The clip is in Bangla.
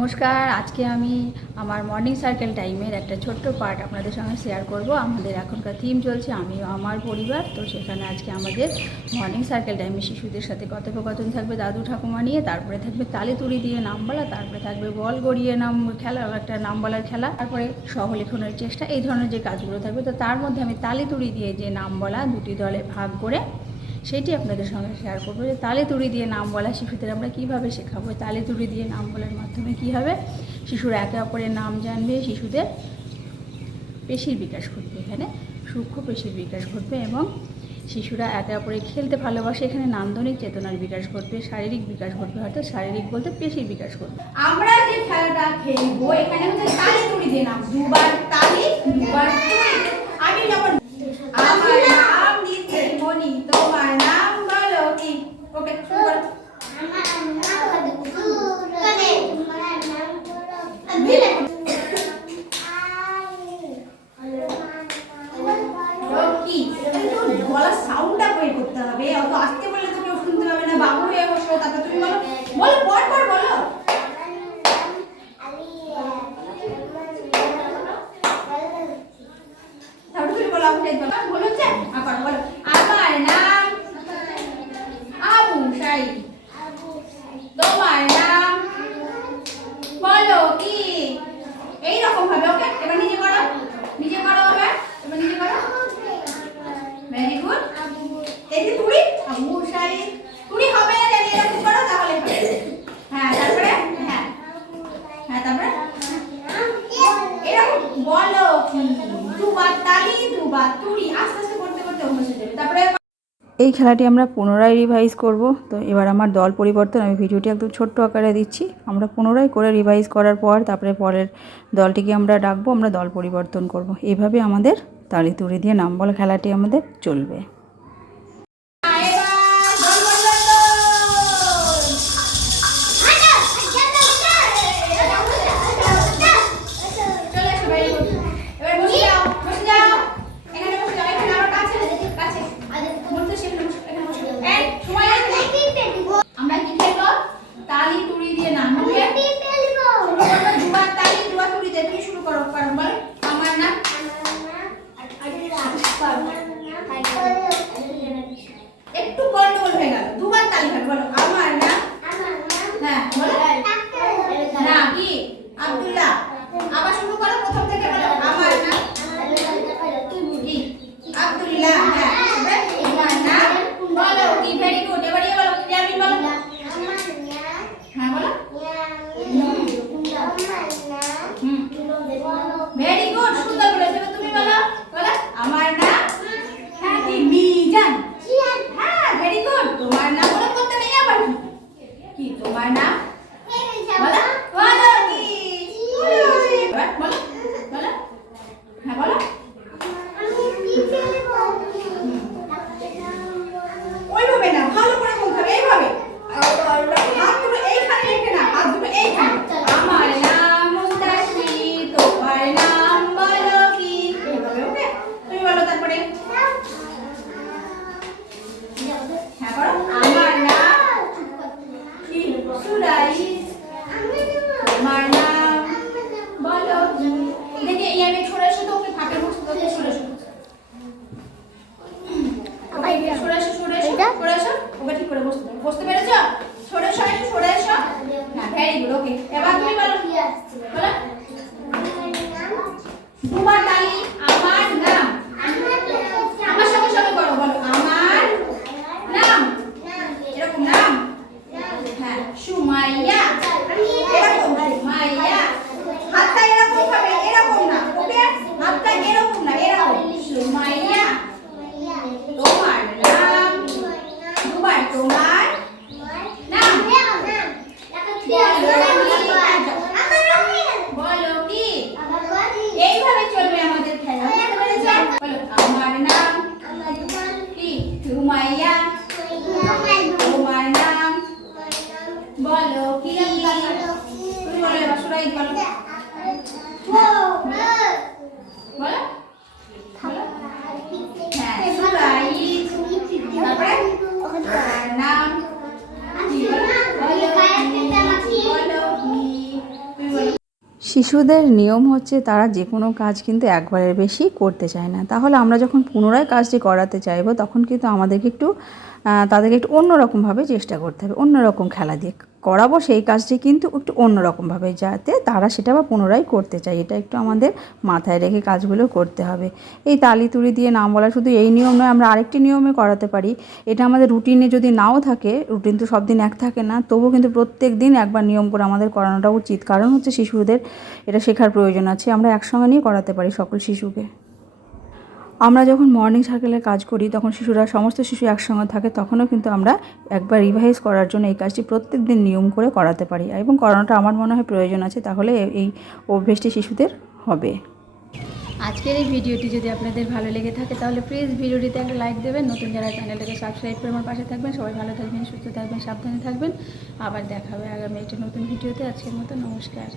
নমস্কার, আজকে আমি আমার মর্নিং সার্কেল টাইমের একটা ছোট্ট পার্ট আপনাদের সঙ্গে শেয়ার করব। আমাদের এখনকার থিম চলছে আমি আমার পরিবার। তো সেখানে আজকে আমাদের মর্নিং সার্কেল টাইমে শিশুদের সাথে কথোপকথন থাকবে, দাদু ঠাকুমা নিয়ে, তারপরে থাকবে তালিতুড়ি দিয়ে নাম বলা, তারপরে থাকবে বল গড়িয়ে নাম খেলা, একটা নাম বলার খেলা, তারপরে সহলেখনের চেষ্টা, এই ধরনের যে কাজগুলো থাকবে, তো তার মধ্যে আমি তালিতুড়ি দিয়ে যে নাম বলা দুটি দলে ভাগ করে সেটি আপনাদের সঙ্গে শেয়ার করব যে তালে তুড়ি দিয়ে নাম বলা শিশুদের আমরা কীভাবে শেখাবো? তালে তুড়ি দিয়ে নাম বলার মাধ্যমে কী হবে? শিশুরা একে অপরের নাম জানবে, শিশুদের পেশির বিকাশ ঘটবে এখানে, সূক্ষ্ম পেশির বিকাশ ঘটবে এবং শিশুরা একে অপরে খেলতে ভালোবাসে, এখানে নান্দনিক চেতনার বিকাশ ঘটবে, শারীরিক বিকাশ ঘটবে, হয়তো শারীরিক বলতে পেশির বিকাশ ঘটবে। আমরা যে খেলাটা খেলব, এখানে হচ্ছে তালি তুড়ি দিয়ে নাম, দুবার তালি, দুবার তুড়ি আমি যখন আমার নাম নিতে মনি তোমার নাম বলো কি ওকে শুরু করো কি গলার সাউন্ডটা বের করতে হবে অত আস্তে বললে তো কেউ শুনতে পাবে না বাবু হয়ে বসো তারপর তুমি বলো, পর পর বলো। তারপর বলো আমার নাম আবু সাইদ। তোমার নাম বলো কি? এই রকম ভাবে, ওকে? এবার নিজে করো নিজে করো এবার এবার নিজে করো ভেরি গুড এই যে তুমি আবু সাইদ তুমি হবে না জানি এরকম করো তাহলে হবে হ্যাঁ তারপরে হ্যাঁ হ্যাঁ তারপরে এরকম বলো কি দুবার তালি দুবার তুড়ি আস্তে আস্তে করতে করতে অভ্যাস হয়ে যাবে তারপরে এই খেলাটি আমরা পুনরায় রিভাইজ করব। তো এবার আমার দল পরিবর্তন, আমি ভিডিওটি একদম ছোট্ট আকারে দিচ্ছি। আমরা পুনরায় করে রিভাইজ করার পর, তারপরে পরের দলটিকে আমরা ডাকবো, আমরা দল পরিবর্তন করব। এভাবে আমাদের তালি তুড়ি দিয়ে নাম বলা খেলাটি আমাদের চলবে চলে এসো very good. এবার বসে যাও বসে যাও এখানে বসে যাও এখানে আমার কাছে কাছে বলতে শিখলে বসে এখানে বসে যাও এই সময় লাগবে না। আমরা কি খেলব তালি তুড়ি দিয়ে নাম ওকে শুরু করব দুবার তালি দুবার তুড়ি দিয়ে তুমি শুরু করো কারণ বলো আমার নাম একটু গন্ডগোল হয়ে গেল দুবার তালি হবে বলো আমার নাম হ্যাঁ বলো না কি আব্দুল্লাহ আবার শুরু করো প্রথম থেকে বলো আমার নাম কি আব্দুল্লাহ হ্যাঁ এবার আমার নাম বলো কি ভেরি গুড এবার ইয়ে বলো ইয়ামিন বলো হ্যাঁ বলো হুম ভেরি গুড সুন্দর বলেছ এবার তুমি বলো বলো আমার নাম হ্যাঁ কি মিজান হ্যাঁ ভেরি গুড তোমার নাম বলে করতে নেই আবার কি কি তোমার নাম? বলো। বলো। বলো। হ্যাঁ বলো। ওইভাবে না ভালো করে বলতে হবে এইভাবে হাত দুটো এইখানে রেখে না হাত দুটো এইখানে আমার নাম মুন্তাসি তোমার নাম বলো কি এইভাবে ওকে তুমি বলো তারপরে হ্যাঁ করো আমার নাম কি সুরাইস তোমার নাম বলো কি দেখি এই আমি সরে এসো তো ওকে ফাঁকে বসতে তো সরে এসো ওকে সরে এসো সরে এসো সরে এসো ওকে ঠিক করে বসতে দাও। বসতে পেরেছ সরে এসো একটু সরে এসো হ্যাঁ ভেরি গুড ওকে এবার তুমি বলো বলো দুবার তালি আমার নাম আমার সঙ্গে সঙ্গে করো বলো আমার নাম এরকম নাম হ্যাঁ সুমাইয়া এরকম সুমাইয়া হাতটা এরকম ভাবে এরকম না ওকে হাতটা এরকম না এরকম সুমাইয়া তোমার নাম দুবার তোমার নাম বলো কি এইভাবে চলবে আমাদের খেলা বুঝতে পেরেছ বলো আমার নাম কি সুমাইয়া তোমার নাম বলো কি তুমি বলো এবার সুরাই বলো বলো বলো হ্যাঁ সুরাই তারপরে তার নাম কি বলো? বলো কি? বলো কি শিশুদের নিয়ম হচ্ছে তারা যে কোনো কাজ কিন্তু একবারের বেশি করতে চায় না। তাহলে আমরা যখন পুনরায় কাজটি করাতে চাইব, তখন কিন্তু আমাদেরকে একটু তাদেরকে একটু অন্যরকমভাবে চেষ্টা করতে হবে, অন্যরকম খেলা দিয়ে। করাবো সেই কাজটি কিন্তু একটু অন্যরকমভাবে যাতে তারা সেটা আবার পুনরায় করতে চায়। এটা একটু আমাদের মাথায় রেখে কাজগুলো করতে হবে। এই তালিতুড়ি দিয়ে নাম বলা শুধু এই নিয়ম নয়, আমরা আরেকটি নিয়মে করাতে পারি। এটা আমাদের রুটিনে যদি নাও থাকে, রুটিন তো সব দিন এক থাকে না তবুও কিন্তু প্রত্যেক দিন একবার নিয়ম করে আমাদের করানোটা উচিত। কারণ হচ্ছে শিশুদের, এটা শেখার প্রয়োজন আছে। আমরা একসঙ্গে নিয়ে করাতে পারি সকল শিশুকে। আমরা যখন মর্নিং সার্কেলে কাজ করি, তখন শিশুরা, সমস্ত শিশু একসঙ্গে থাকে, তখনও কিন্তু আমরা একবার রিভাইজ করার জন্য এই কাজটি প্রত্যেক দিন নিয়ম করে করাতে পারি। এবং করানোটা আমার মনে হয় প্রয়োজন আছে, তাহলে এই অভ্যেসটি শিশুদের হবে। আজকের এই ভিডিওটি যদি আপনাদের ভালো লেগে থাকে, তাহলে প্লিজ ভিডিওটিতে একটা লাইক দেবেন। নতুন যারা চ্যানেলটাকে সাবস্ক্রাইব করে আমার পাশে থাকবেন, সবাই ভালো থাকবেন, সুস্থ থাকবেন, সাবধানে থাকবেন। আবার দেখা হবে আগামী একটা নতুন ভিডিওতে। আজকের মতো নমস্কার।